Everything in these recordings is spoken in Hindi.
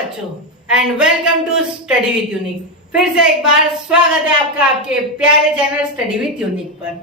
बच्चों and welcome to study with unique. फिर से एक बार स्वागत है आपका आपके प्यारे चैनल स्टडी विथ यूनिक पर।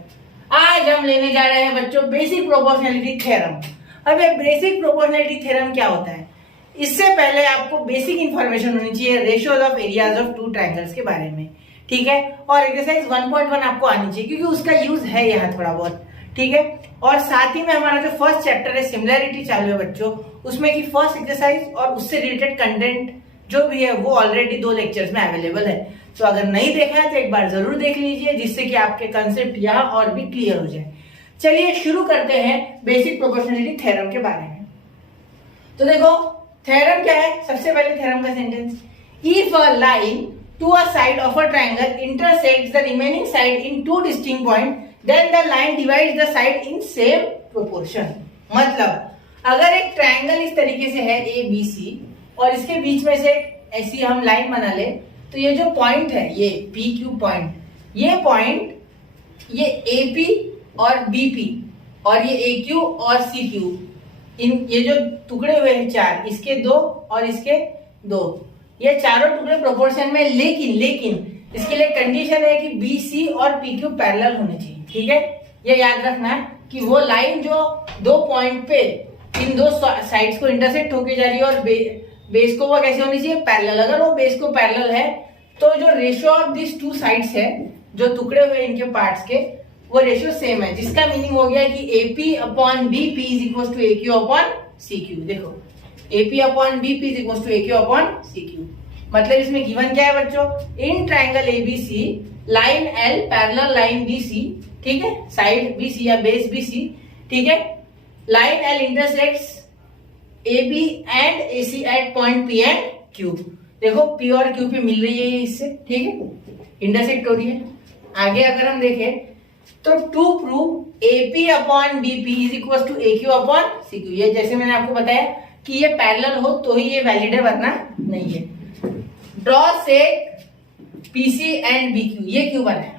आज हम लेने जा रहे हैं बच्चों बेसिक प्रोपोर्शनैलिटी थ्योरम। अब ये बेसिक प्रोपोर्शनैलिटी थ्योरम क्या होता है, इससे पहले आपको बेसिक इंफॉर्मेशन होनी चाहिए ratios of areas of two triangles के बारे में, ठीक है। और एक्सरसाइज 1.1 आपको आनी चाहिए क्योंकि उसका यूज है यहाँ थोड़ा बहुत, ठीक है। और साथ ही में हमारा जो फर्स्ट चैप्टर है सिमिलैरिटी चालू है बच्चों, उसमें की फर्स्ट एक्सरसाइज और उससे रिलेटेड कंटेंट जो भी है वो ऑलरेडी 2 लेक्चर्स में अवेलेबल है। तो अगर नहीं देखा है तो एक बार जरूर देख लीजिए, जिससे कि आपके कंसेप्ट यहाँ और भी क्लियर हो जाए। चलिए शुरू करते हैं बेसिक प्रोपोर्शनैलिटी थ्योरम के बारे में। तो देखो थ्योरम क्या है, सबसे पहले थ्योरम का sentence, if a line to a side of a triangle intersects the remaining side in 2 distinct point then the line divides the side in same proportion। मतलब अगर एक ट्रायंगल इस तरीके से है ए बी सी और इसके बीच में से ऐसी हम लाइन बना ले, तो ये जो पॉइंट है ये पी क्यू पॉइंट, ये पॉइंट ये ए पी और बी पी और ये ए क्यू और सी क्यू, इन ये जो टुकड़े हुए हैं 4, इसके 2 और इसके 2, ये चारों टुकड़े प्रोपोर्शन में। लेकिन इसके लिए कंडीशन है कि बी सी और पी क्यू पैरेलल होने चाहिए, ठीक है। ये याद रखना है कि वो लाइन जो 2 पॉइंट पे इन 2 साइड्स को इंटरसेक्ट होके जा रही है और बेस को वो कैसे होनी चाहिए, पैरेलल। अगर वो बेस को पैरेलल है तो जो रेशियो ऑफ दिस 2 साइड्स है, जो टुकड़े हुए इनके पार्ट्स के, वो रेशियो सेम है, जिसका मीनिंग हो गया कि AP upon BP is equal to AQ upon CQ। देखो AP upon BP is equal to AQ upon CQ। मतलब इसमें गिवन क्या है बच्चों, in triangle ABC line L parallel line BC, ठीक है, साइड BC या बेस BC, ठीक है, line L intersects AB and AC at point P and Q। देखो P और Q पे मिल रही है इससे, ठीक है, इंटरसेक्ट हो रही है। आगे अगर हम देखें तो to prove AP upon BP is equal to AQ upon CQ, ये जैसे मैंने आपको बताया कि ये पैरेलल हो तो ही ये वैलिड है, वरना नहीं है। ड्रॉ सेक PC एंड BQ, ये क्यों बनाया?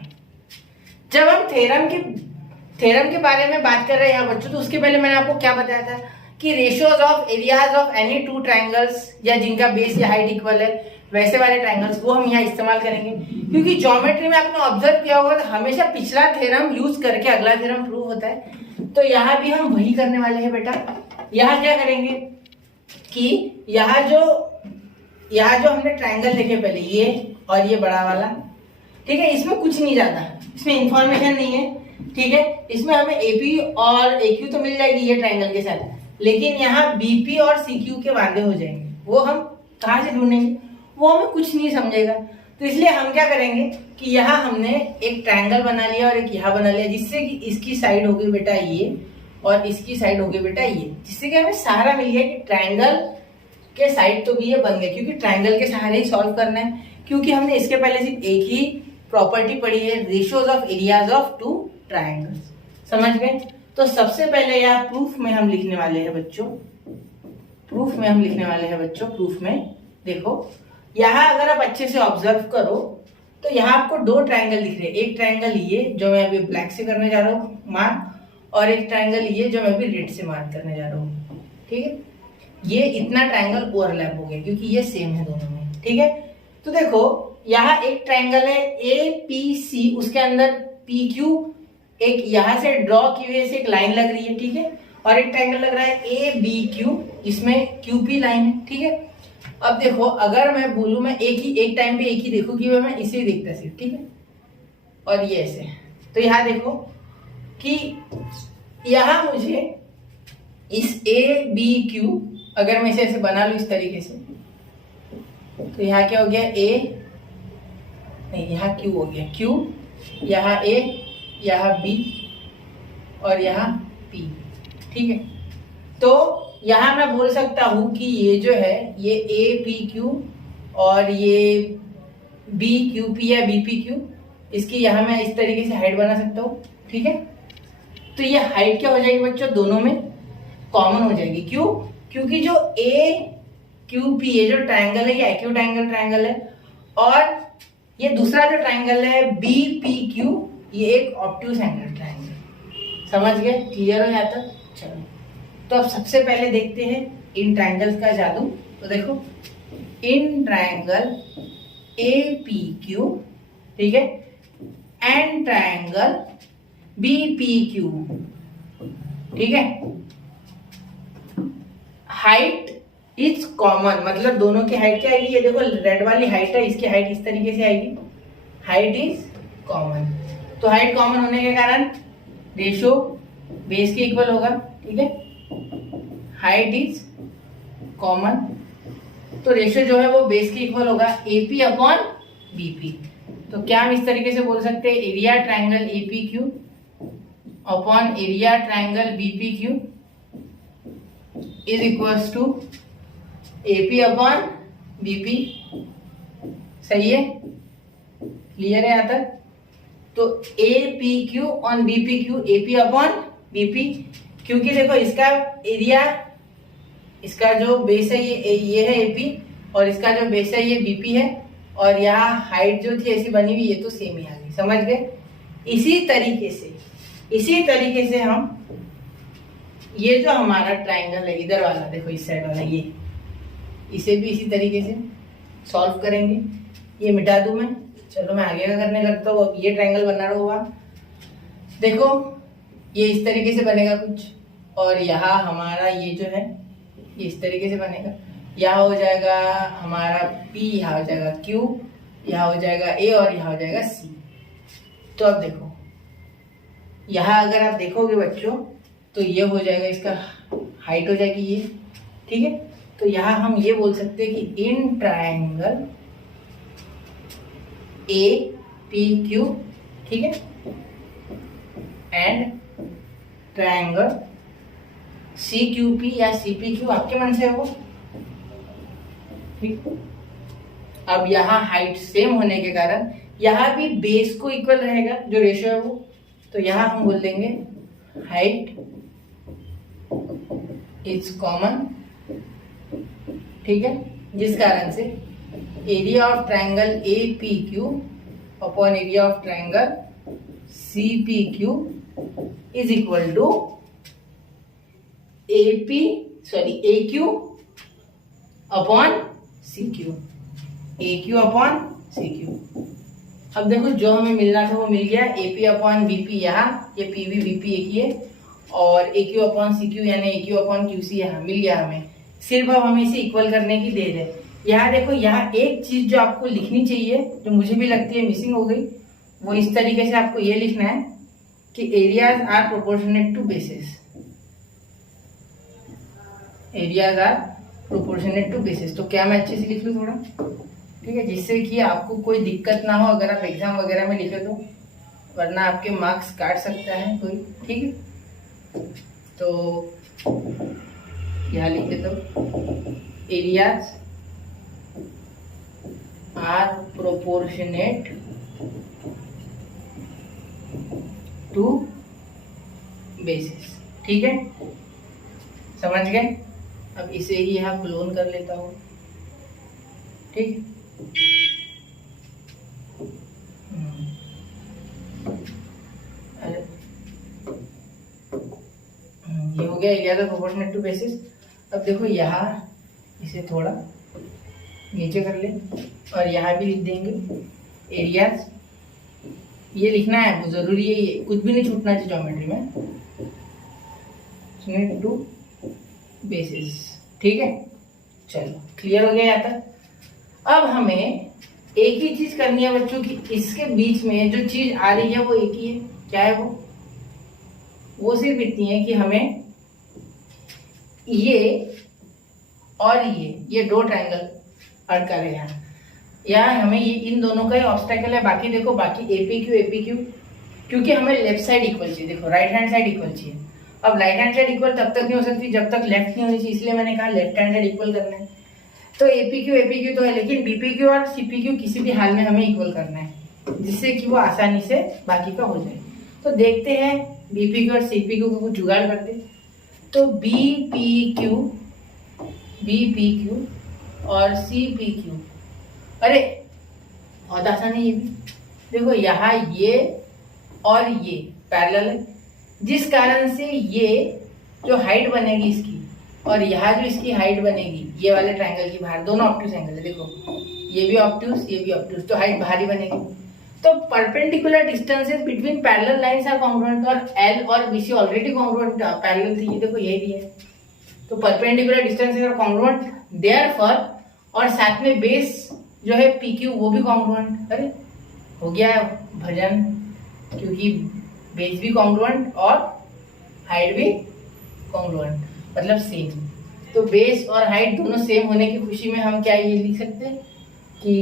जब हम थ्योरम के बारे में बात कर रहे हैं बच्चों, तो उसके पहले मैंने आपको क्या बताया था कि ratios of areas of any 2 triangles या जिनका बेस या हाइट इक्वल है, वैसे वाले ट्रायंगल्स वो हम यहाँ इस्तेमाल करेंगे। क्योंकि ज्योमेट्री में आपने ऑब्जर्व किया होगा तो हमेशा पिछला थ्योरम यूज करके अगला थ्योरम प्रूव होता है। तो यहाँ भी हम वही करने वाले हैं बेटा। यहाँ क्या करेंगे कि यहाँ जो हमने ट्रायंगल देखे पहले, ये और ये बड़ा वाला, ठीक है, इसमें कुछ नहीं ज्यादा, इसमें इंफॉर्मेशन नहीं है, ठीक है। इसमें हमें एपी और AQ तो मिल जाएगी ये ट्रायंगल के साथ, लेकिन यहाँ बीपी और CQ के वादे हो जाएंगे, वो हम कहाँ से ढूंढेंगे, वो हमें कुछ नहीं समझेगा। तो इसलिए हम क्या करेंगे कि यहाँ हमने एक ट्रायंगल बना लिया और एक यहाँ बना लिया, जिससे कि इसकी साइड होगी बेटा ये और इसकी साइड होगी बेटा ये, जिससे कि हमें सहारा मिल गया कि ट्रायंगल के साइड तो भी ये बन गए, क्योंकि ट्रायंगल के सहारे ही सॉल्व करना है। क्योंकि हमने इसके पहले सिर्फ एक ही प्रॉपर्टी पढ़ी है, ratios of areas of 2 triangles, समझ गए। तो सबसे पहले यहाँ प्रूफ में हम लिखने वाले हैं बच्चों, प्रूफ में देखो यहाँ अगर आप अच्छे से ऑब्जर्व करो तो यहाँ आपको 2 ट्रायंगल दिख रहे हैं। एक ट्रायंगल ये जो मैं अभी ब्लैक से करने जा रहा हूँ मार्क, और एक ट्रायंगल ये जो मैं अभी रेड से मार्क करने जा रहा हूँ, ठीक है। ये इतना ट्रायंगल ओवरलैप हो गया क्योंकि ये सेम है दोनों में, ठीक है। तो देखो यहाँ एक ट्रायंगल है APC, उसके अंदर PQ एक यहाँ से ड्रॉ की वजह से एक लाइन लग रही है, ठीक है, और एक ट्रायंगल लग रहा है ABQ, जिसमें QP लाइन है, ठीक है। अब देखो अगर मैं बोलूं मैं एक टाइम पे एक ही देखूं कि मैं इसे ही देखता सिर्फ, ठीक है, और ये ऐसे, तो यहाँ देखो कि यहाँ मुझे इस ABQ अगर मैं इसे ऐसे बना लूं इस तरीके से, तो यहाँ क्या हो गया यहाँ Q हो गया, Q, यहाँ A, यहाँ B और यहाँ P, ठीक है। तो यहाँ मैं बोल सकता हूं कि ये जो है ये APQ और ये BQP या BPQ, इसकी यहाँ मैं इस तरीके से हाइट बना सकता हूँ, ठीक है। तो ये हाइट क्या हो जाएगी बच्चों, दोनों में कॉमन हो जाएगी। क्यों? क्योंकि जो AQP ये जो ट्रायंगल है ये एक्यू ट्रायंगल है, और ये दूसरा जो ट्रायंगल है BPQ ये एक ऑब्ट्यूज एंगल ट्रायंगल। समझ गए? क्लियर हो यहाँ तक? चलो तो अब सबसे पहले देखते हैं इन ट्रायंगल्स का जादू। तो देखो इन ट्रायंगल APQ, ठीक है, एंड ट्रायंगल BPQ, ठीक है। हाइट इज कॉमन, मतलब दोनों की हाइट क्या आएगी, ये देखो रेड वाली हाइट है, इसकी हाइट इस तरीके से आएगी, हाइट इज कॉमन। तो हाइट कॉमन होने के कारण रेशो बेस के इक्वल होगा, ठीक है। हाइट इज कॉमन, तो रेशो जो है वो बेस के इक्वल होगा AP अपॉन BP। तो क्या हम इस तरीके से बोल सकते हैं, area triangle APQ upon area triangle BPQ is equals to AP upon BP। सही है, क्लियर है यहाँ तक। तो APQ on BPQ, AP upon BP, क्योंकि देखो इसका एरिया, इसका जो बेस है ये है AP, और इसका जो बेस है ये BP है, और यहाँ हाइट जो थी ऐसी बनी हुई, ये तो सेम ही आ गई, समझ गए। इसी तरीके से हम ये जो हमारा ट्रायंगल है इधर वाला, देखो इस साइड वाला, ये इसे भी इसी तरीके से सॉल्व करेंगे। ये मिटा दूं मैं, चलो मैं आगे का करने लगता हूँ। अब ये ट्रायंगल बना रहा हुआ, देखो ये इस तरीके से बनेगा कुछ, और यहाँ हमारा ये जो है ये इस तरीके से बनेगा। यहाँ हो जाएगा हमारा P, यहाँ हो जाएगा Q, यहाँ हो जाएगा A, और यहाँ हो जाएगा C। तो अब देखो यहाँ अगर आप देखोगे बच्चों, तो ये हो जाएगा, इसका हाइट हो जाएगी ये, ठीक है। तो यहाँ हम ये बोल सकते हैं कि इन ट्रायंगल APQ, ठीक है, एंड ट्रायंगल CQP या CPQ, आपके मन से हो, ठीक। अब यहाँ हाइट सेम होने के कारण यहाँ भी बेस को इक्वल रहेगा, जो रेशियो है वो। तो यहाँ हम बोल देंगे हाइट इज कॉमन, ठीक है, जिस कारण से area of triangle APQ upon area of triangle CPQ is equal to AQ upon CQ, AQ upon CQ। अब देखो जो हमें मिलना था वो मिल गया, AP अपॉन BP यहाँ, ये PV BP एक ही है, और AQ अपॉन CQ यानी AQ अपॉन QC यहाँ मिल गया हमें। सिर्फ अब हमें इसे इक्वल करने की देर है। यहाँ देखो, यहाँ एक चीज जो आपको लिखनी चाहिए, जो मुझे भी लगती है मिसिंग हो गई, वो इस तरीके से आपको ये लिखना है कि areas are proportionate to bases, areas are proportionate to bases. तो क्या मैं अच्छे से लिख लूँ थोड़ा, ठीक है, जिससे कि आपको कोई दिक्कत ना हो अगर आप एग्जाम वगैरह में लिखे तो, वरना आपके मार्क्स काट सकता है कोई, ठीक है। तो यहाँ लिख देता हूँ, areas are proportionate to bases, ठीक है, समझ गए। अब इसे ही यहाँ क्लोन कर लेता हूँ, ठीक। ये हो गया एरिया प्रोपोर्शनेट टू बेसिस। अब देखो यहाँ इसे थोड़ा नीचे कर ले, और यहाँ भी लिख देंगे एरियाज, ये लिखना है, वो जरूरी है, ये कुछ भी नहीं छूटना चाहिए ज्योमेट्री में, टू बेसिस, ठीक है। चलो क्लियर हो गया यहाँ तक। अब हमें एक ही चीज करनी है बच्चों की, इसके बीच में जो चीज आ रही है वो एक ही है, क्या है वो सिर्फ इतनी है कि हमें ये और ये दो ट्रायंगल अड़का रहे हैं, यहाँ हमें ये इन दोनों का ही ऑब्स्टेकल है। बाकी देखो, बाकी APQ, क्योंकि हमें लेफ्ट साइड इक्वल चाहिए, देखो राइट हैंड साइड इक्वल चाहिए। अब राइट हैंड साइड इक्वल तब तक नहीं हो सकती जब तक लेफ्ट नहीं होनी चाहिए, इसलिए मैंने कहा लेफ्ट हैंड साइड इक्वल करना है। तो APQ तो है, लेकिन BPQ और CPQ किसी भी हाल में हमें इक्वल करना है, जिससे कि वो आसानी से बाकी का हो जाए। तो देखते हैं BPQ और CPQ को कुछ जुगाड़ करते। तो BPQ और CPQ, अरे बहुत आसान है ये भी। देखो यहाँ ये और ये पैरेलल है, जिस कारण से ये जो हाइट बनेगी इसकी और यहाँ जो इसकी हाइट बनेगी ये वाले ट्रायंगल की बाहर, दोनों ऑब्ट्यूज एंगल है, देखो ये भी ऑब्ट्यूज ये भी ऑब्ट्यूज, तो हाइट बाहर ही बनेगी। तो perpendicular distances between parallel lines are congruent, और एल और बीसी ऑलरेडी कॉन्ग्रुएंट पैरेलल थी, ये देखो यही दिया है। तो perpendicular distances are congruent therefore, और साथ में बेस जो है पी क्यू वो भी कॉन्ग्रुएंट। अरे हो गया भजन, क्योंकि बेस भी कॉन्ग्रुएंट और हाइट भी कॉन्ग्रुएंट, मतलब सेम। तो बेस और हाइट दोनों सेम होने की खुशी में हम क्या ये लिख सकते हैं कि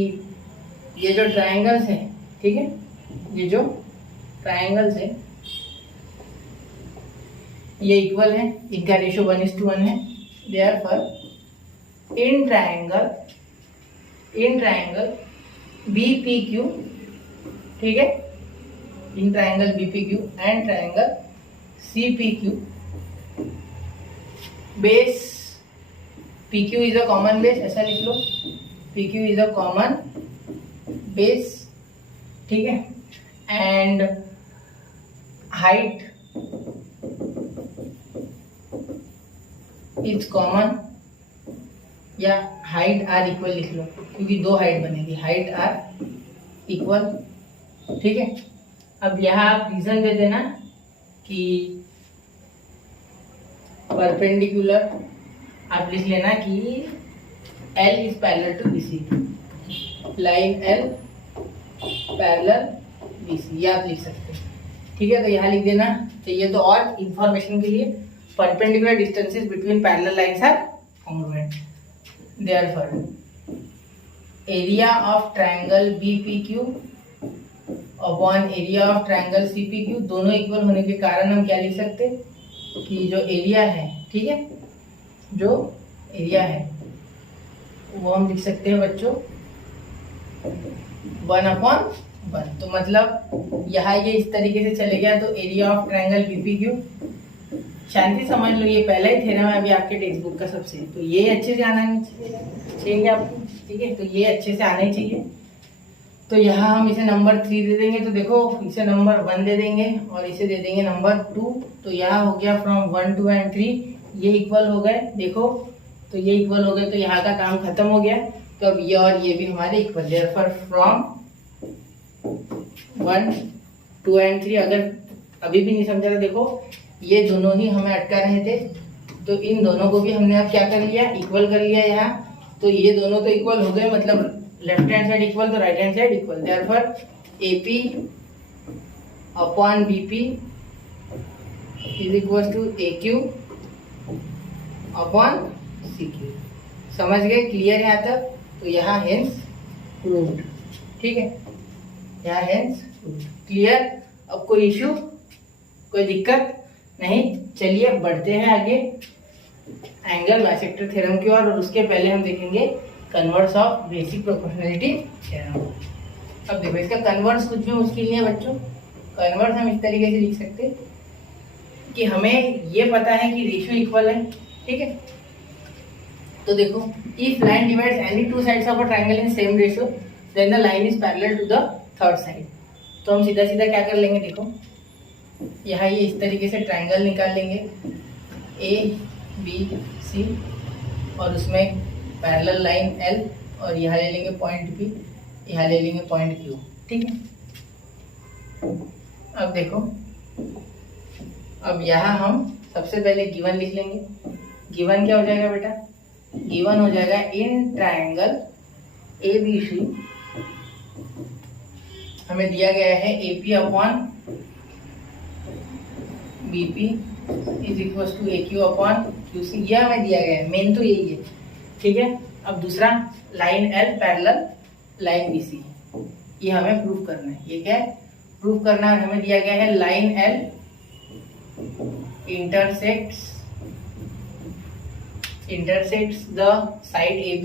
ये जो ट्रायंगल्स हैं, ठीक है, ये जो ट्रायंगल्स है ये इक्वल है, इनका रेशियो 1:1 है। देयरफॉर इन ट्रायंगल BPQ, ठीक है, in triangle BPQ and triangle CPQ, base PQ is a common base, ऐसा लिख लो, PQ is a common base, ठीक है, एंड हाइट इज कॉमन, या हाइट आर इक्वल लिख लो, क्योंकि दो हाइट बनेगी, हाइट आर इक्वल, ठीक है। अब यहाँ आप रीजन दे देना कि परपेंडिकुलर, आप लिख लेना कि L is parallel to BC, line L parallel BC, ये आप लिख सकते हैं, ठीक है। तो यहाँ लिख देना चाहिए। तो और इंफॉर्मेशन के लिए, perpendicular distances between parallel lines are congruent, therefore area of triangle BPQ upon area of triangle CPQ दोनों इक्वल होने के कारण हम क्या लिख सकते कि जो एरिया है, ठीक है, जो एरिया है वो हम लिख सकते हैं बच्चों 1/1। तो मतलब यहाँ ये इस तरीके से चले गया, तो एरिया ऑफ ट्रायंगल BPQ, शांति समझ लो ये पहला ही थ्योरम है अभी आपके टेक्स्ट बुक का सबसे, तो ये अच्छे से आना चाहिए आपको, ठीक है, तो ये अच्छे से आना ही चाहिए। तो यहाँ हम इसे नंबर 3 दे देंगे, तो देखो इसे नंबर 1 दे देंगे और इसे दे देंगे नंबर 2, तो यहाँ हो गया फ्रॉम 1, 2 एंड 3 ये इक्वल हो गए, देखो तो ये इक्वल हो गए, तो यहाँ का काम खत्म हो गया। तो अब ये और ये भी हमारे इक्वल, देयरफॉर फ्रॉम 1, 2 एंड 3, अगर अभी भी नहीं समझा तो देखो ये दोनों ही हमें अटका रहे थे, तो इन दोनों को भी हमने अब क्या कर लिया, इक्वल कर लिया यहाँ। तो ये दोनों तो इक्वल हो गए, मतलब लेफ्ट हैंड साइड इक्वल तो right hand side equal, therefore AP upon BP is equal to AQ upon CQ। समझ गए, क्लियर है यहाँ तक? तो यहाँ हेंस प्रूव्ड, ठीक है, यहाँ हेंस प्रूव्ड, क्लियर। अब कोई इश्यू, कोई दिक्कत नहीं, चलिए बढ़ते हैं आगे एंगल बाइसेक्टर थ्योरम की ओर, और उसके पहले हम देखेंगे converse of basic proportionality theorem. अब देखो इसका कन्वर्स कुछ भी मुश्किल नहीं है बच्चों, कन्वर्स हम इस तरीके से लिख सकते कि हमें ये पता है कि रेशियो इक्वल है, ठीक है। तो देखो if line divides any two sides of a triangle in same ratio then the line is parallel to the third side. तो हम सीधा सीधा क्या कर लेंगे, देखो यहाँ ये इस तरीके से ट्रायंगल निकाल लेंगे ABC, और उसमें पैरेलल लाइन L, और यहाँ ले लेंगे पॉइंट P, यहाँ ले लेंगे पॉइंट Q, ठीक है। अब देखो, अब यहाँ हम सबसे पहले गिवन लिख लेंगे। गिवन क्या हो जाएगा बेटा, गिवन हो जाएगा इन ट्रायंगल ABC हमें दिया गया है AP upon BP is equal to AQ upon QC, यह हमें दिया गया है, मेन तो यही है, ठीक है। अब दूसरा line L parallel line BC, ये हमें प्रूव करना है। ये क्या है, प्रूव करना है। हमें दिया गया है line L intersects the side AB,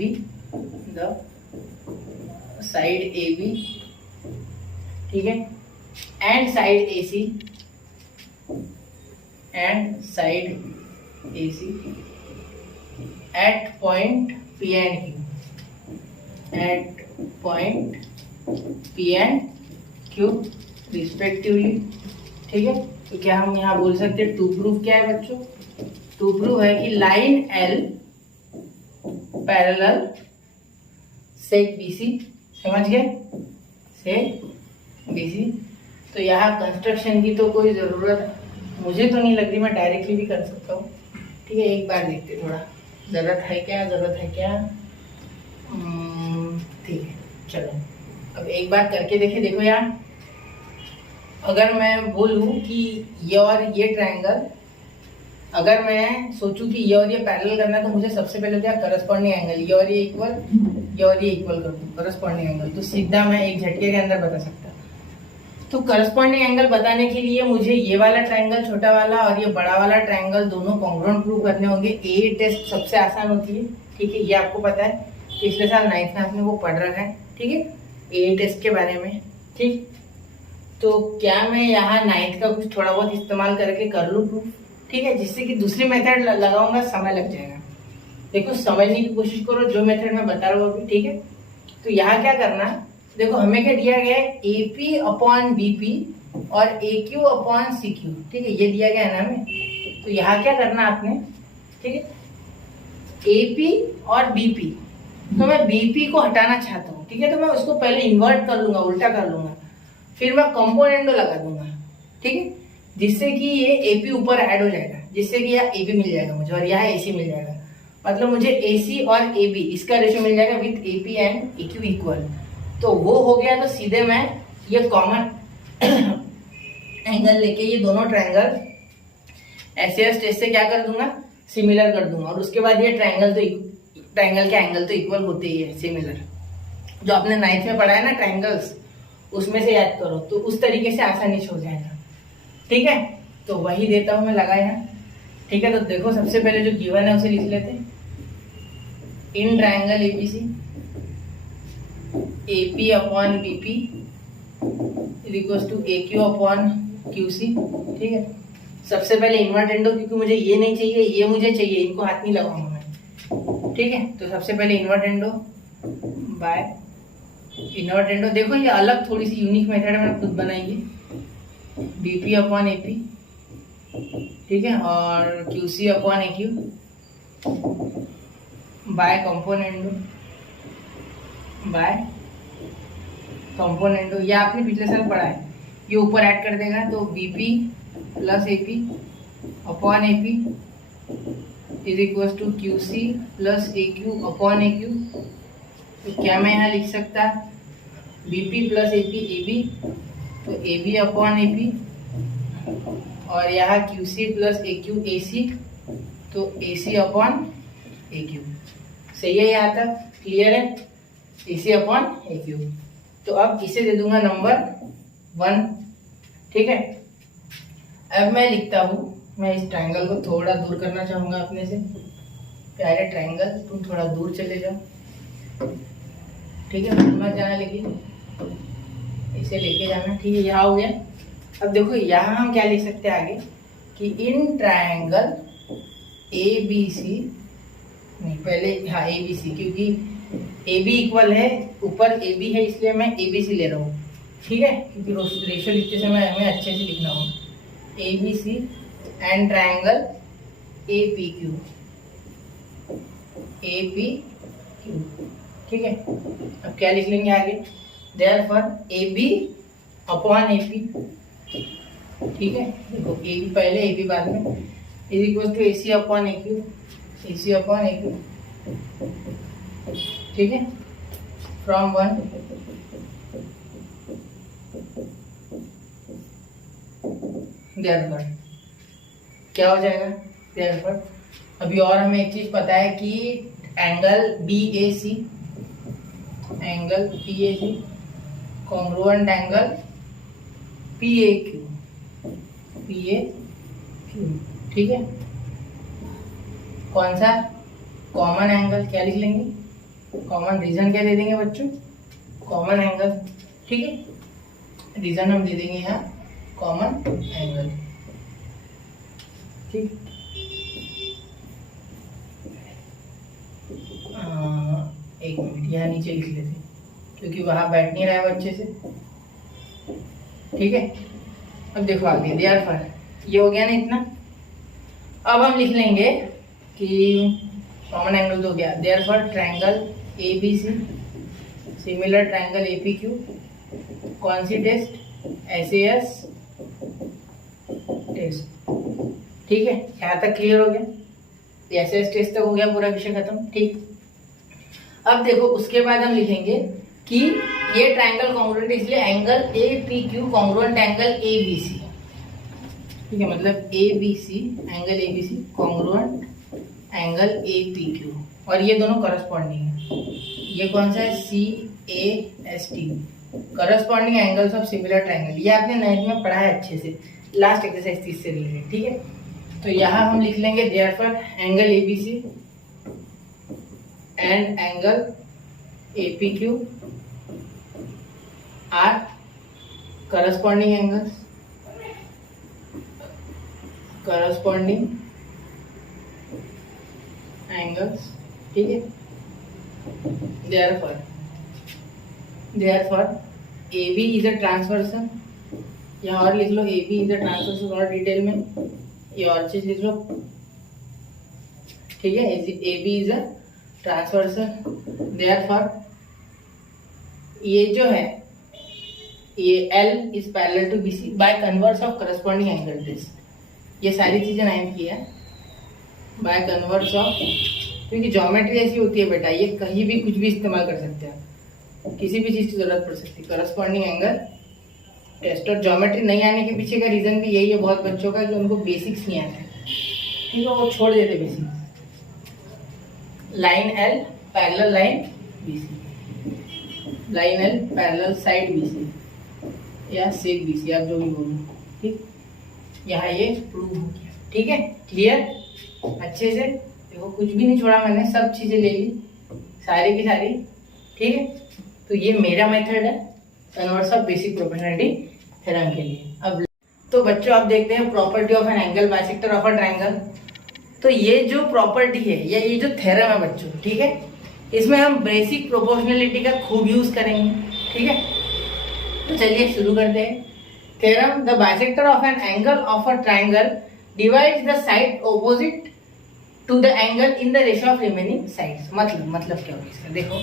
ठीक है, and side AC at point P and Q respectively, ठीक है। तो क्या हम यहाँ बोल सकते हैं टू प्रूफ क्या है बच्चों, टू प्रूव है कि लाइन एल पैरेलल सेक बीसी, समझ गए, सेक बीसी। तो यहाँ कंस्ट्रक्शन की तो कोई ज़रूरत मुझे तो नहीं लग रही, मैं डायरेक्टली भी कर सकता हूँ। ठीक है, एक बार देखते थोड़ा ज़रूरत है क्या, ज़रूरत है क्या। ठीक है, चलो अब एक बार करके देखे। देखो यार, अगर मैं बोलूँ कि ये और ये ट्रायंगल, अगर मैं सोचूं कि ये और ये पैरेलल करना है, तो मुझे सबसे पहले क्या करस्पॉन्डिंग एंगल, ये और ये इक्वल, ये और ये इक्वल कर दूं करस्पॉन्डिंग एंगल, तो सीधा मैं एक झटके के अंदर बता सकता। तो करस्पॉन्डिंग एंगल बताने के लिए मुझे ये वाला ट्रायंगल छोटा वाला और ये बड़ा वाला ट्रायंगल दोनों कॉन्ग्रुएंट प्रूव करने होंगे। ए टेस्ट सबसे आसान होती है, ठीक है, ये आपको पता है, पिछले साल 9th क्लास में वो पढ़ रखा है। ठीक है, ए टेस्ट के बारे में। ठीक, तो क्या मैं यहाँ 9th का कुछ थोड़ा बहुत इस्तेमाल करके कर लूँ प्रूफ? ठीक है, जिससे कि दूसरी मेथड लगाऊंगा समय लग जाएगा। देखो समझने की कोशिश करो जो मेथड मैं बता रहा हूँ अभी। ठीक है, तो यहाँ क्या करना है, देखो हमें क्या दिया गया है, AP अपॉन BP और AQ अपॉन CQ। ठीक है, ये दिया गया है ना हमें। तो यहाँ क्या करना आपने, ठीक है, AP और BP, तो मैं BP को हटाना चाहता हूँ। ठीक है, तो मैं उसको पहले इन्वर्ट कर लूंगा, उल्टा कर लूंगा, फिर मैं कंपोनेंटो लगा दूंगा। ठीक है, जिससे कि ये AP ऊपर ऐड हो जाएगा, जिससे कि यहाँ AB मिल जाएगा मुझे और यहाँ AC मिल जाएगा। मतलब मुझे AC और AB इसका रेशियो मिल जाएगा with AP and AQ equal. तो वो हो गया, तो सीधे मैं ये कॉमन एंगल लेके ये दोनों ट्रायंगल ऐसे स्टेज से क्या कर दूंगा, सिमिलर कर दूंगा। और उसके बाद ये ट्रायंगल के एंगल तो इक्वल होते ही है, सिमिलर। जो आपने 9th में पढ़ा है ना ट्रायंगल्स, उसमें से याद करो, तो उस तरीके से आसानी से हो जाएगा। ठीक है, तो वही देता हूं मैं लगाया। ठीक है, तो देखो सबसे पहले जो गिवन है उसे लिख लेते। In triangle ABC AP upon BP equals to AQ upon QC। ठीक है, सबसे पहले इन्वर्टेंडो, क्योंकि मुझे ये नहीं चाहिए, ये मुझे चाहिए, इनको हाथ नहीं लगाऊंगा मैं। ठीक है, तो सबसे पहले इन्वर्टेंडो बाय इन्वर्टेंडो। देखो ये अलग थोड़ी सी यूनिक मेथड है, मैंने खुद बनाई है। BP अपॉन AP, ठीक है, और QC upon AQ by componendo. ये आपने पिछले साल पढ़ा है, ये ऊपर ऐड कर देगा, तो BP plus AP upon AP is equal to QC plus AQ upon AQ। तो क्या मैं यहाँ लिख सकता, BP प्लस AP AB, तो AB अपॉन AP, और यहाँ QC प्लस AQ AC, तो AC अपॉन AQ। सही है, यहाँ तक क्लियर है, AC अपॉन AQ। तो अब इसे दे दूंगा नंबर 1। ठीक है, अब मैं लिखता हूँ, मैं इस ट्रायंगल को थोड़ा दूर करना चाहूंगा अपने से। प्यारे ट्रायंगल, तुम थोड़ा दूर चले जाओ। ठीक है, मत जाना, लेकिन इसे लेके जाना। ठीक है, यहाँ हो गया। अब देखो यहाँ हम क्या लिख सकते हैं आगे, कि इन ट्रायंगल ABC, नहीं पहले, हाँ ABC, क्योंकि AB इक्वल है, ऊपर AB है, इसलिए मैं ABC ले रहा हूँ। ठीक है, क्योंकि रेशियो लिखते समय हमें अच्छे से लिखना होगा। ABC and triangle APQ। ठीक है, अब क्या लिख लेंगे आगे, देयरफॉर AB अपॉन AP। ठीक है, देखो AB पहले AB बाद में, is equal to AC upon AQ, AC upon AQ। ठीक है, फ्रॉम 1 देयरफॉर क्या हो जाएगा, देयरफॉर अभी और हमें एक चीज पता है कि angle BAC congruent angle PAQ। ठीक है, कौन सा कॉमन एंगल, क्या लिख लेंगे, कॉमन रीजन क्या दे देंगे बच्चों, कॉमन एंगल। ठीक है, रीजन हम दे देंगे यहाँ कॉमन एंगल। ठीक, एक मिनट यहाँ नीचे लिख लेते, क्योंकि वहां बैठ नहीं रहा है अच्छे से। ठीक है, अब देखो आगे, देयरफॉर ये हो गया ना इतना। अब हम लिख लेंगे कि कॉमन एंगल तो गया, therefore triangle ABC similar triangle APQ, कौन सी टेस्ट, SAS टेस्ट। ठीक है, यहाँ तक क्लियर हो गया, SAS टेस्ट तक हो गया, पूरा विषय खत्म। ठीक, अब देखो उसके बाद हम लिखेंगे कि ये ट्रायंगल कॉन्ग्रुएंट, इसलिए angle APQ congruent angle ABC। ठीक है, मतलब ABC angle ABC congruent angle APQ, और ये दोनों करस्पॉन्डिंग है। ये कौन सा है, CAST, corresponding angles of similar triangle. ये आपने 9th में पढ़ा है अच्छे से, लास्ट एक्सरसाइज 30 से रिलेटेड। ठीक है, तो यहाँ हम लिख लेंगे therefore angle ABC and angle APQ are corresponding angles, corresponding angles. ठीक है, therefore AB is a transversal, या और लिख लो AB इज अ ट्रांसवर्सल और डिटेल में, ये और चीज लिख लो। ठीक है, AB is a transversal, therefore ये जो है ये L is parallel to BC by converse of corresponding angle test. ये सारी चीजें 9th की है, बाय कन्वर्स ऑफ, क्योंकि ज्योमेट्री ऐसी होती है बेटा, ये कहीं भी कुछ भी इस्तेमाल कर सकते हैं, किसी भी चीज की जरूरत पड़ सकती है, करस्पॉन्डिंग एंगल टेस्ट। और ज्योमेट्री नहीं आने के पीछे का रीजन भी यही है बहुत बच्चों का, कि उनको बेसिक्स नहीं आते। ठीक है, वो छोड़ देते basics. Line L parallel line BC, line L parallel side BC या सेक BC, आप जो भी बोलो। ठीक, यहाँ ये प्रूव हो गया। ठीक है, क्लियर अच्छे से, देखो कुछ भी नहीं छोड़ा मैंने, सब चीजें ले ली सारी की सारी। ठीक है, तो ये मेरा मेथड है converse of basic proportionality theorem के लिए। अब तो बच्चों आप देखते हैं property of an angle bisector of a triangle. तो ये जो प्रॉपर्टी है या ये जो थ्योरम है बच्चों, ठीक है, इसमें हम बेसिक प्रोपोर्शनलिटी का खूब यूज करेंगे। ठीक है, तो चलिए शुरू करते हैं। Theorem, the bisector of an angle of a triangle divides the side opposite to the angle in the ratio of remaining sides. मतलब क्या होगा इसका, देखो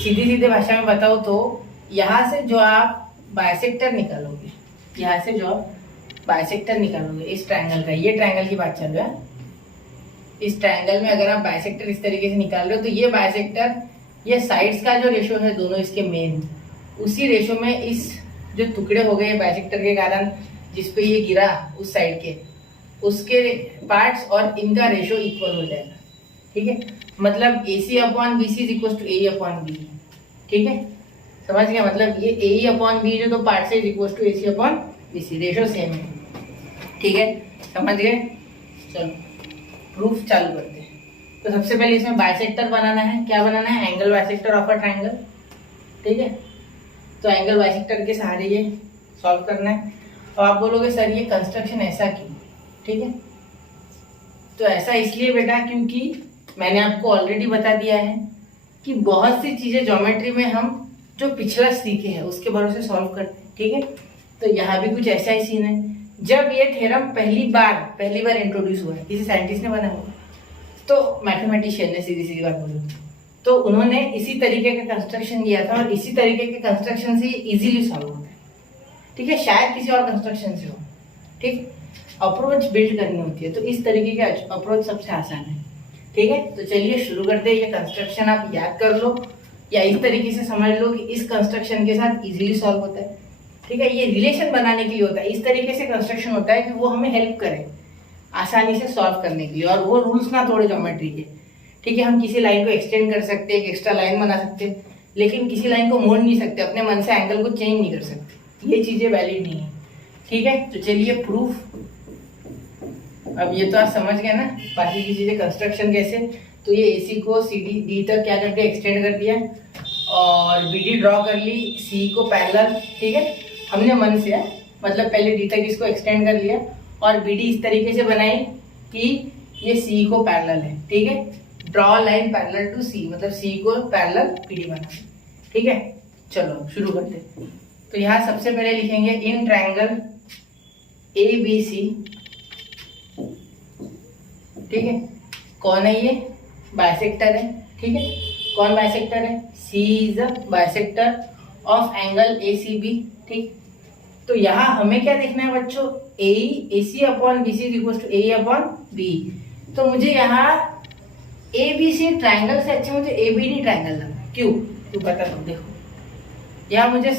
सीधी सीधे भाषा में बताओ तो यहाँ से जो आप बाइसेक्टर निकालोगे, यहाँ से जो आप बाइसेक्टर निकालोगे इस ट्रायंगल का, ये ट्रायंगल की बात चल रहा है, इस ट्रायंगल में अगर आप बाइसेक्टर इस तरीके से निकाल रहे हो तो ये बाइसेक्टर, ये साइड्स का जो रेशियो है दोनों इसके मेन, उसी रेशियो में इस जो टुकड़े हो गए बाइसेक्टर के कारण जिसपे ये गिरा उस साइड के, उसके पार्ट्स और इनका रेशियो इक्वल हो जाएगा। ठीक है, मतलब AC upon BC is equal to AE upon B। ठीक है, समझ गया, मतलब ये AE अपॉन B जो तो पार्ट से is equal to AC upon BC, ratio same है। ठीक है, समझ गए, चलो प्रूफ चालू करते हैं। तो सबसे पहले इसमें बाइसेक्टर बनाना है, क्या बनाना है, angle bisector of a triangle. ठीक है, तो एंगल बाइसेक्टर के सहारे ये सॉल्व करना है। और आप बोलोगे सर ये कंस्ट्रक्शन ऐसा क्यों, ठीक है, तो ऐसा इसलिए बेटा क्योंकि मैंने आपको ऑलरेडी बता दिया है कि बहुत सी चीजें ज्योमेट्री में हम जो पिछला सीखे हैं उसके भरोसे सॉल्व करते हैं। ठीक है, तो यहाँ भी कुछ ऐसा ही सीन है। जब ये थ्योरम पहली बार इंट्रोड्यूस हुआ है, किसी साइंटिस्ट ने बना हुआ, तो मैथमेटिशियन ने, सीधी सीधी बात बोलूं तो उन्होंने इसी तरीके का कंस्ट्रक्शन दिया था, और इसी तरीके के कंस्ट्रक्शन से इजीली सॉल्व होता है। ठीक है, शायद किसी और कंस्ट्रक्शन से हो। ठीक, अप्रोच बिल्ड करनी होती है, तो इस तरीके का अप्रोच सबसे आसान है। ठीक है, तो चलिए शुरू करते हैं। ये कंस्ट्रक्शन आप याद कर लो या इस तरीके से समझ लो कि इस कंस्ट्रक्शन के साथ इजीली सॉल्व होता है। ठीक है, ये रिलेशन बनाने के लिए होता है, इस तरीके से कंस्ट्रक्शन होता है कि वो हमें हेल्प करे आसानी से सॉल्व करने के लिए, और वो रूल्स ना तोड़े ज्योमेट्री के। ठीक है, हम किसी लाइन को एक्सटेंड कर सकते हैं, एक एक्स्ट्रा लाइन बना सकते हैं, लेकिन किसी लाइन को मोड़ नहीं सकते, अपने मन से एंगल को चेंज नहीं कर सकते, ये चीजें वैलिड नहीं है। ठीक है, तो चलिए प्रूफ, अब ये तो आप समझ गए ना बाकी की चीजें कंस्ट्रक्शन कैसे। तो ये AC को CD D तक क्या कर दिया, एक्सटेंड कर दिया, और BD ड्रॉ कर ली C को पैरेलल। ठीक है, हमने मन से मतलब पहले D तक इसको एक्सटेंड कर लिया, और BD इस तरीके से बनाई कि ये C को पैरेलल है। ठीक है, draw line parallel to C, मतलब C को पैरेलल BD बना। ठीक है, चलो शुरू करते हैं। तो यहाँ सबसे पहले लिखेंगे इन ट्रायंगल ABC ठीक है। कौन है ये? बाइसेक्टर है, ठीक है। कौन बाइसेक्टर है? C is a bisector of angle A C B, ठीक। तो यहाँ हमें क्या देखना है बच्चों? A C upon B C is equal to A upon B. तो मुझे यहाँ ए बी सी ट्राइंगल से अच्छा मुझे ए बी डी ट्राइंगल लगा। क्यों? तो बता दो। देखो यहाँ मुझे,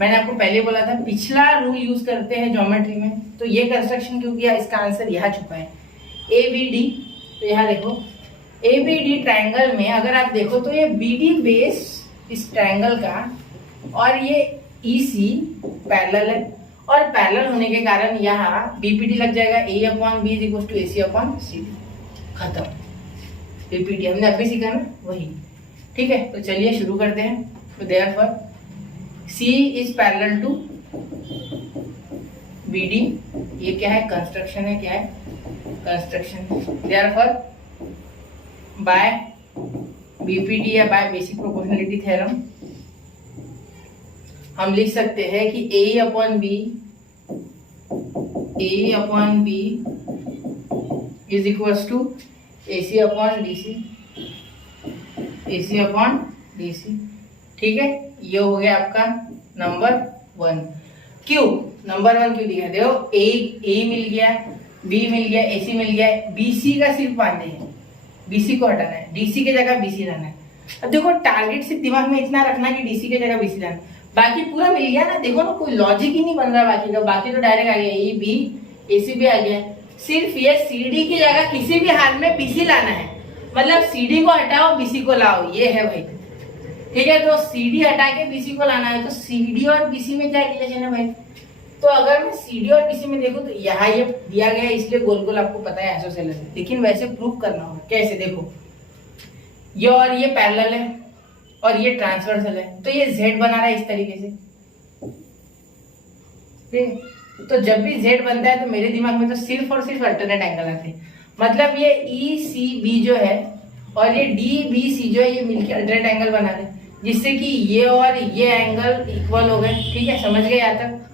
मैंने आपको पहले बोला था पिछला रूल यूज करते हैं ज्योमेट्री में, तो ये कंस्ट्रक्शन क्यों किया, इसका आंसर यहाँ छुपा है ए बी डी। तो यहाँ देखो ए बी डी ट्राइंगल में अगर आप देखो तो ये बी डी बेस इस ट्राइंगल का और ये ई सी पैरेलल है, और पैरेलल होने के कारण यहाँ बीपीडी लग जाएगा A upon B is equal to A C upon C. खत्म। बीपीडी हमने अभी सीखा ना, वही, ठीक है। तो चलिए शुरू करते हैं। तो therefore C is parallel to BD, ये क्या है? कंस्ट्रक्शन है। क्या है? कंस्ट्रक्शन। देयरफॉर बाय BPD या बाय बेसिक प्रोपोर्शनलिटी थ्योरम हम लिख सकते हैं कि A upon B is equal to AC upon DC, ठीक है। ये हो गया आपका नंबर 1। क्यों नंबर 1 क्यों दिया? देखो ए मिल गया, बी मिल गया, AC मिल गया, BC का सिर्फ बांधे हैं, BC को हटाना है, DC की जगह BC लाना है। अब देखो टारगेट सिर्फ दिमाग में इतना रखना कि DC की जगह BC लाना, बाकी पूरा मिल गया ना। देखो ना कोई लॉजिक ही नहीं बन रहा बाकी का, बाकी तो डायरेक्ट आ गया, ए बी AC भी आ गया। सिर्फ ये CD की जगह किसी भी हाल में BC लाना है, मतलब CD को हटाओ BC को लाओ, ये है भाई, ठीक है। तो CD हटा के BC को लाना है, तो CD और BC में क्या रिलेशन है भाई? तो अगर मैं CD और BC में देखूं तो यहाँ ये दिया गया है, इसलिए गोल गोल आपको पता है आइसोसेलेस है, लेकिन वैसे प्रूव करना होगा। कैसे? देखो ये और ये पैरेलल है और ये ट्रांसवर्सल है, तो ये Z बना रहा है इस तरीके से, ठीक है। तो जब भी Z बनता है तो मेरे दिमाग में तो सिर्फ और सिर्फ अल्टरनेट एंगल आते हैं, मतलब ये ECB जो है और ये DBC जो है ये मिलकर अल्टरनेट एंगल बना रहे, जिससे कि ये और ये एंगल इक्वल हो गए, ठीक है। समझ गए यहाँ तक?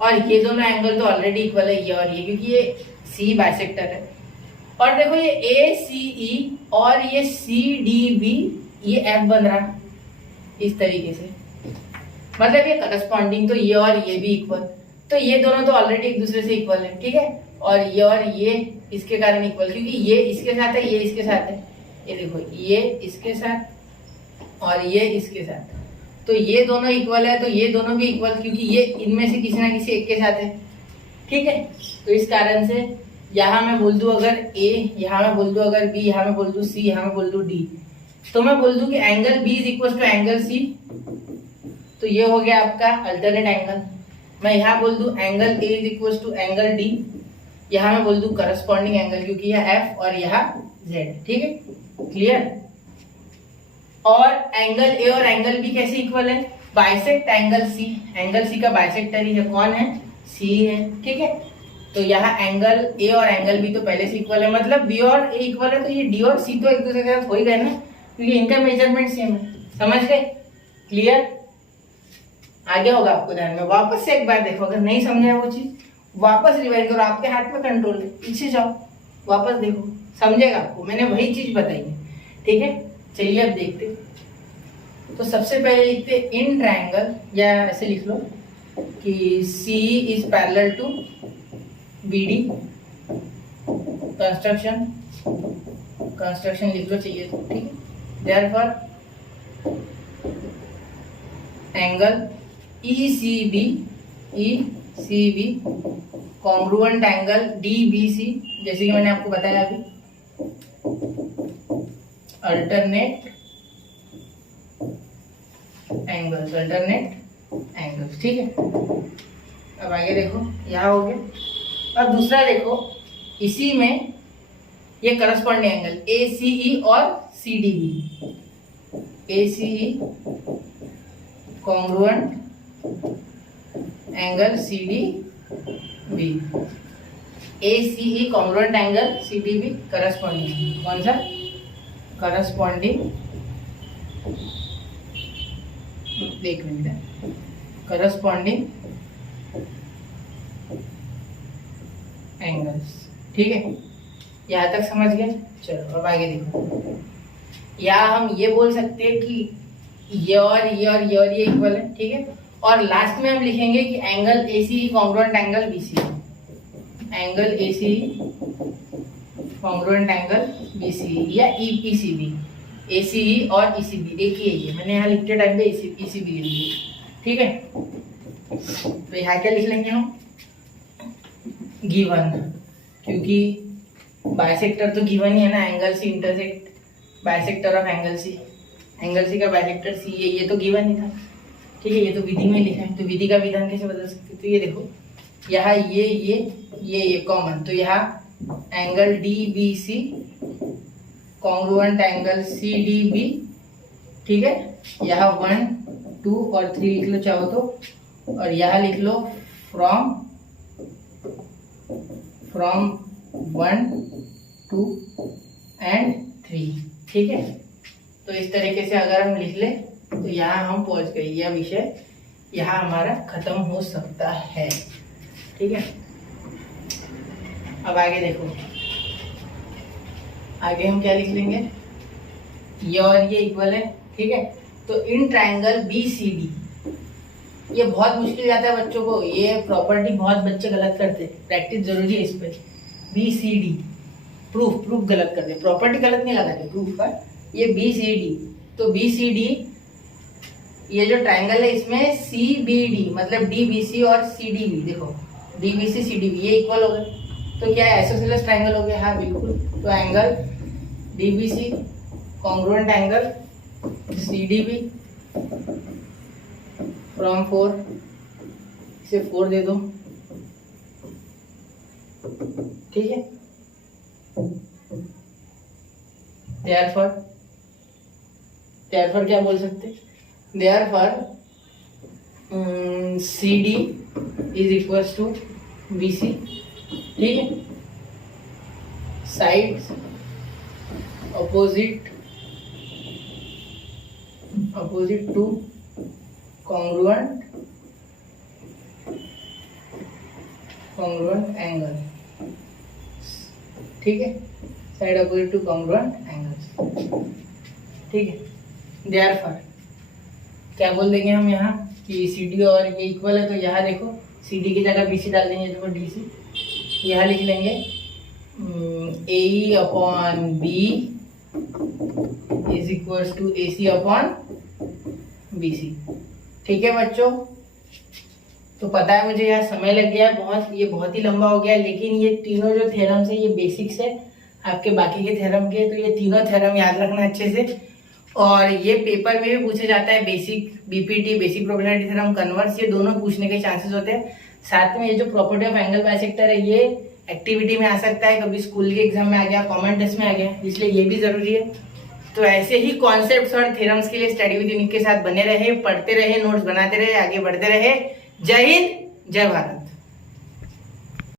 और ये दोनों एंगल तो ऑलरेडी इक्वल है, ये और ये, क्योंकि ये C बाइसेक्टर है। और देखो ये ACE और ये CDB ये F बन रहा इस तरीके से, मतलब ये करस्पॉन्डिंग, तो ये और ये भी इक्वल, तो ये दोनों तो ऑलरेडी एक दूसरे से इक्वल है, ठीक है। और ये इसके कारण इक्वल, क्योंकि ये इसके साथ है, ये इसके साथ है, ये देखो ये इसके साथ और ये इसके साथ, तो ये दोनों इक्वल है, तो ये दोनों भी इक्वल, क्योंकि ये इनमें से किसी ना किसी एक के साथ है, ठीक है। तो इस कारण से यहाँ मैं बोल दूं अगर A, यहाँ मैं बोल दूं अगर B, यहाँ मैं बोल दूं C, यहाँ मैं बोल दूं D, तो मैं बोल दूं कि angle B is equal to angle C, तो ये हो गया आपका अल्टरनेट एंगल। मैं यहाँ बोल दूं angle A is equal to angle D, यहाँ मैं बोल दूं करस्पॉन्डिंग एंगल, क्योंकि यह F और यह Z, ठीक है। क्लियर? और एंगल A और एंगल B कैसे इक्वल है? Bisect angle C, angle C का बाइसेक्टर ही है, कौन है? C है, ठीक है। तो यहाँ एंगल A और एंगल B तो पहले से इक्वल है, मतलब B और A इक्वल है, तो ये D और C तो एक दूसरे के साथ हो ही गए ना, क्योंकि इनका मेजरमेंट सेम है। समझ गए? क्लियर? आगे होगा आपको ध्यान में। वापस से एक बार देखो, अगर नहीं समझा वो चीज वापस रिवाइज करो, आपके हाथ में कंट्रोल है, पीछे जाओ वापस देखो, समझेगा आपको, मैंने वही चीज बताई है, ठीक है। चलिए अब देखते। तो सबसे पहले लिखते इन ट्रायंगल, या ऐसे लिख लो कि C is parallel to BD, construction लिख लो चाहिए तो, ठीक है। Therefore angle ECB congruent angle DBC, जैसे कि मैंने आपको बताया अभी, अल्टरनेट एंगल्स, ठीक है। अब आगे देखो, यहाँ हो गया। अब दूसरा देखो, इसी में ये करस्पॉन्डिंग एंगल ACE और CDB, ACE congruent angle CDB, ACE congruent angle CDB corresponding, कौन सा? करस्पॉन्डिंग, एक मिनट, करस्पॉन्डिंग एंगल्स, ठीक है। यहाँ तक समझ गए। चलो अब आगे देखो, या हम ये बोल सकते हैं कि ये और ये और ये और ये इक्वल है, ठीक है। और लास्ट में हम लिखेंगे कि angle AC congruent angle BC, angle AC congruent angle BC या ECB। ACE और ECB एक ही है, ये मैंने यहाँ लिखते टाइम पे ECB लिख दिया, ठीक है। तो यहाँ क्या लिख लेंगे हम, गिवन, क्योंकि बाइसेक्टर तो गिवन ही है ना, angle C intersect bisector of angle C, angle C का बाइसेक्टर C है, ये तो गिवन ही था, ठीक है। ये तो विधि में लिखा है, तो विधि का विधान कैसे बदल सकते, तो ये देखो यहाँ ये कॉमन, तो यहाँ angle DBC congruent angle CDB, ठीक है। यहाँ 1 2 और 3 लिख लो चाहो तो, और यहाँ लिख लो फ्रॉम 1 2 एंड 3, ठीक है। तो इस तरीके से अगर हम लिख ले तो यहाँ हम पहुंच गए, यह विषय यहाँ हमारा खत्म हो सकता है, ठीक है। अब आगे देखो, आगे हम क्या लिख लेंगे, ये और ये इक्वल है, ठीक है। तो इन ट्रायंगल BCD, ये बहुत मुश्किल जाता है बच्चों को, ये प्रॉपर्टी बहुत बच्चे गलत करते हैं, प्रैक्टिस जरूरी है इस पे। BCD प्रूफ गलत करते, प्रॉपर्टी गलत नहीं लगाते, प्रूफ का। ये BCD, तो BCD ये जो ट्रायंगल है इसमें CBD मतलब DBC और CDB, देखो DBC CDB ये इक्वल हो गए, तो क्या है, आइसोसेलेस ट्रायंगल हो गया, हाँ बिल्कुल। तो angle DBC congruent angle CDB from 4, इसे 4 दे दो, ठीक है। therefore क्या बोल सकते, therefore CD is equals to BC, ठीक है। Sides opposite to congruent angle, ठीक है। Side opposite to congruent angles, ठीक है। देयरफॉर क्या बोल देंगे हम यहाँ कि CD और ये इक्वल है, तो यहाँ देखो CD की जगह BC डाल देंगे, देखो DC, यहाँ लिख लेंगे AE upon B is equals to AC upon BC, ठीक है बच्चों। तो पता है मुझे यहाँ समय लग गया बहुत, ये बहुत ही लंबा हो गया, लेकिन ये तीनों जो थ्योरम्स है ये बेसिक्स है आपके बाकी के थ्योरम के, तो ये तीनों थ्योरम याद रखना अच्छे से। और ये पेपर में भी पूछा जाता है, basic BPT basic probability theorem, converse, ये दोनों पूछने के चांसेस होते हैं। साथ में ये जो प्रॉपर्टी ऑफ एंगल बाइसेक्टर है ये एक्टिविटी में आ सकता है, कभी स्कूल के एग्जाम में आ गया, कॉमन टेस्ट में आ गया, इसलिए ये भी जरूरी है। तो ऐसे ही कॉन्सेप्ट्स और थ्योरम्स के लिए स्टडी विद यूनिक के साथ बने रहे, पढ़ते रहे, नोट्स बनाते रहे, आगे बढ़ते रहे। जय हिंद, जय भारत।